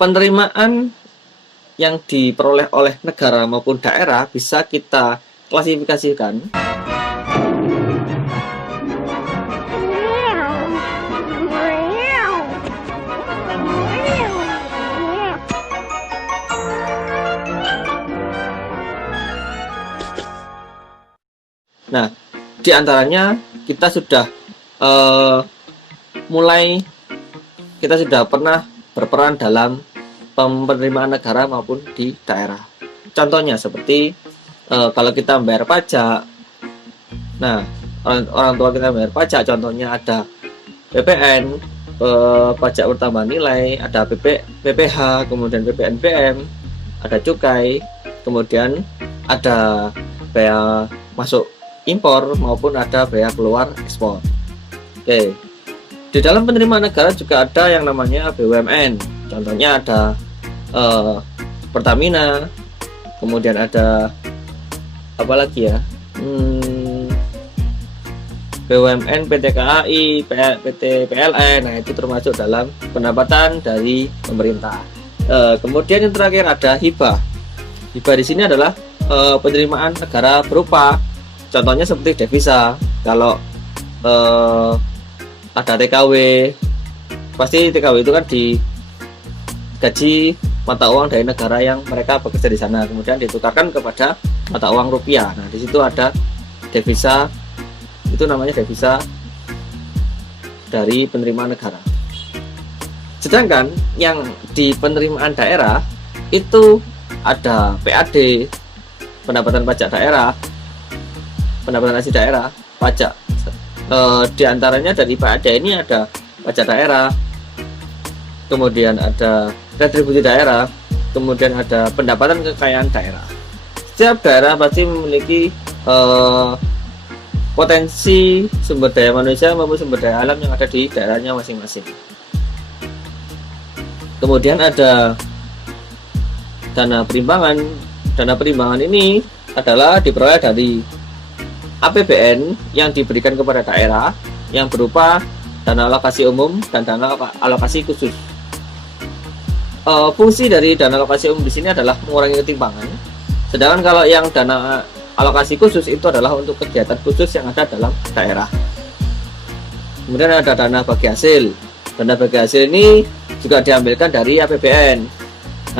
penerimaan yang diperoleh oleh negara maupun daerah bisa kita klasifikasikan Nah, di antaranya kita sudah pernah berperan dalam penerimaan negara maupun di daerah. Contohnya seperti kalau kita membayar pajak. Nah, orang tua kita membayar pajak, contohnya ada PPN, pajak bertambah nilai, ada PPH, kemudian PPNBM, ada cukai, kemudian ada bea masuk impor maupun ada bea keluar ekspor. Oke. Di dalam penerimaan negara juga ada yang namanya BUMN. Contohnya ada Pertamina, kemudian ada apa lagi ya? BUMN, PT KAI, PT PLN. Nah, itu termasuk dalam pendapatan dari pemerintah. Kemudian yang terakhir ada hibah. Hibah di sini adalah penerimaan negara berupa contohnya seperti devisa. Kalau ada TKW, pasti TKW itu kan digaji mata uang dari negara yang mereka bekerja di sana, kemudian ditukarkan kepada mata uang rupiah. Nah, di situ ada devisa, itu namanya devisa dari penerimaan negara. Sedangkan yang di penerimaan daerah itu ada PAD, pendapatan pajak daerah, pendapatan asli daerah, pajak. Di antaranya dari PAD ini ada pajak daerah, kemudian ada retribusi daerah, kemudian ada pendapatan kekayaan daerah. Setiap daerah pasti memiliki potensi sumber daya manusia maupun sumber daya alam yang ada di daerahnya masing-masing. Kemudian ada dana perimbangan. Dana perimbangan ini adalah diperoleh dari APBN yang diberikan kepada daerah yang berupa dana alokasi umum dan dana alokasi khusus. Fungsi dari dana alokasi umum di sini adalah mengurangi ketimpangan. Sedangkan kalau yang dana alokasi khusus itu adalah untuk kegiatan khusus yang ada dalam daerah. Kemudian ada dana bagi hasil. Dana bagi hasil ini juga diambilkan dari APBN.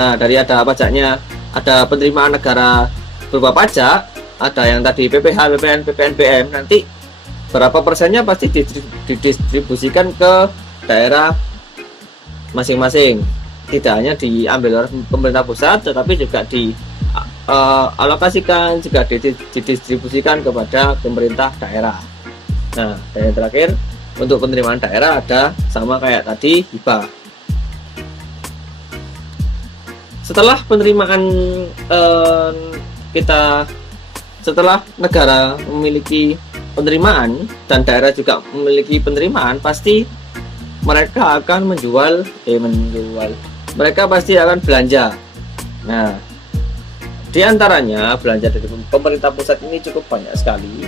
Nah, dari ada pajaknya, ada penerimaan negara berupa pajak, ada yang tadi PPH, PPN, PPNBM, nanti berapa persennya pasti didistribusikan ke daerah masing-masing. Tidak hanya diambil oleh pemerintah pusat, tetapi juga dialokasikan, juga didistribusikan kepada pemerintah daerah. Nah, dan yang terakhir untuk penerimaan daerah ada sama kayak tadi hibah. Setelah penerimaan setelah negara memiliki penerimaan dan daerah juga memiliki penerimaan, pasti mereka akan mereka pasti akan belanja. Nah, di antaranya belanja dari pemerintah pusat ini cukup banyak sekali.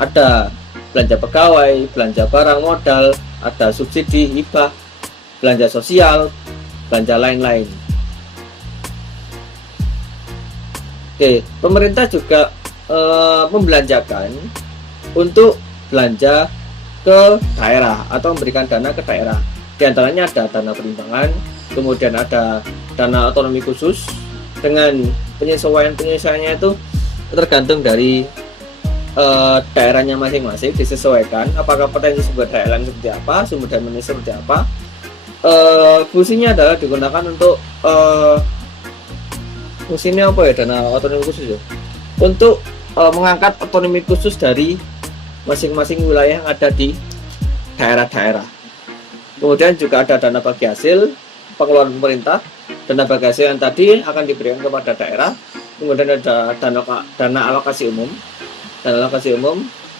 Ada belanja pegawai, belanja barang modal, ada subsidi, hibah, belanja sosial, belanja lain-lain. Oke, pemerintah juga membelanjakan untuk belanja ke daerah atau memberikan dana ke daerah. Di antaranya ada dana perimbangan, kemudian ada dana otonomi khusus dengan penyesuaiannya itu tergantung dari daerahnya masing-masing, disesuaikan apakah potensi sumber daya alam seperti apa, sumber daya manusia seperti apa. Fungsinya adalah digunakan untuk fungsinya apa ya, dana otonomi khusus ya, untuk mengangkat otonomi khusus dari masing-masing wilayah yang ada di daerah-daerah. Kemudian juga ada dana bagi hasil pengeluaran pemerintah. Dana bagi hasil yang tadi akan diberikan kepada daerah. Kemudian ada dana alokasi umum,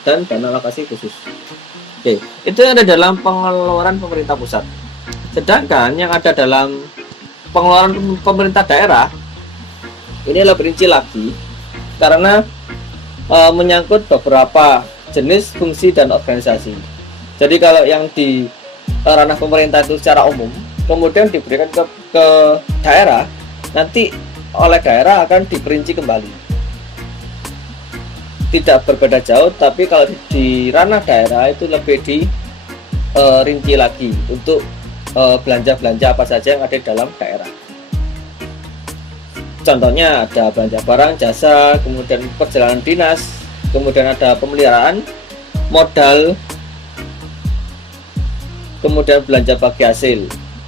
dan dana alokasi khusus. Oke, itu yang ada dalam pengeluaran pemerintah pusat. Sedangkan yang ada dalam pengeluaran pemerintah daerah ini lebih rinci lagi karena menyangkut beberapa jenis fungsi dan organisasi. Jadi kalau yang di ranah pemerintah itu secara umum kemudian diberikan ke daerah, nanti oleh daerah akan diperinci kembali. Tidak berbeda jauh, tapi kalau di ranah daerah itu lebih rinci lagi untuk belanja-belanja apa saja yang ada di dalam daerah. Contohnya ada belanja barang, jasa, kemudian perjalanan dinas, kemudian ada pemeliharaan, modal, kemudian belanja bagi hasil.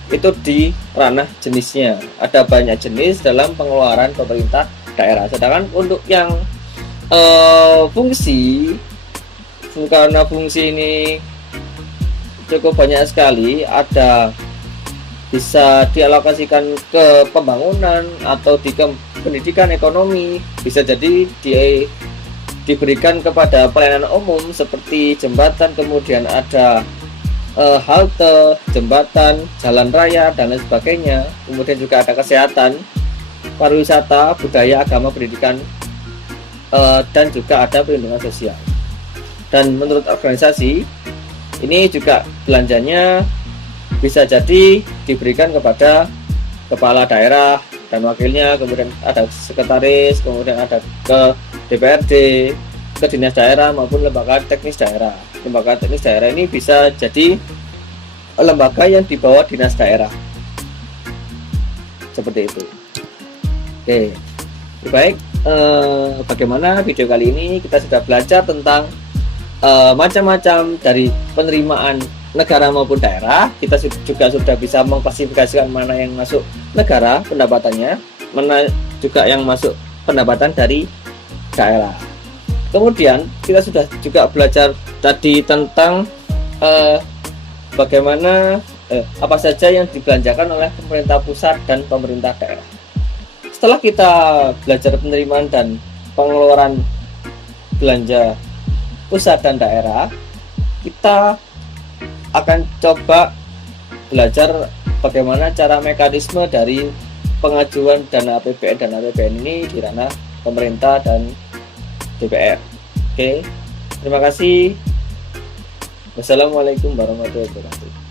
Itu di ranah jenisnya. Ada banyak jenis dalam pengeluaran pemerintah daerah. Sedangkan untuk yang fungsi, karena fungsi ini cukup banyak sekali, ada bisa dialokasikan ke pembangunan atau di pendidikan, ekonomi, bisa jadi diberikan kepada pelayanan umum seperti jembatan, kemudian ada halte, jembatan, jalan raya, dan lain sebagainya. Kemudian juga ada kesehatan, pariwisata, budaya, agama, pendidikan, dan juga ada perlindungan sosial. Dan menurut organisasi ini juga belanjanya bisa jadi diberikan kepada kepala daerah dan wakilnya, kemudian ada sekretaris, kemudian ada ke DPRD, ke dinas daerah maupun lembaga teknis daerah. Lembaga teknis daerah ini bisa jadi lembaga yang di bawah dinas daerah, seperti itu. Oke, baik. Bagaimana video kali ini kita sudah belajar tentang macam-macam dari penerimaan negara maupun daerah. Kita juga sudah bisa mengklasifikasikan mana yang masuk negara pendapatannya, mana juga yang masuk pendapatan dari daerah. Kemudian kita sudah juga belajar tadi tentang bagaimana apa saja yang dibelanjakan oleh pemerintah pusat dan pemerintah daerah. Setelah kita belajar penerimaan dan pengeluaran belanja pusat dan daerah, kita akan coba belajar bagaimana cara mekanisme dari pengajuan dana APBN dan APBN ini di ranah pemerintah dan DPR. Oke, terima kasih. Wassalamualaikum warahmatullahi wabarakatuh.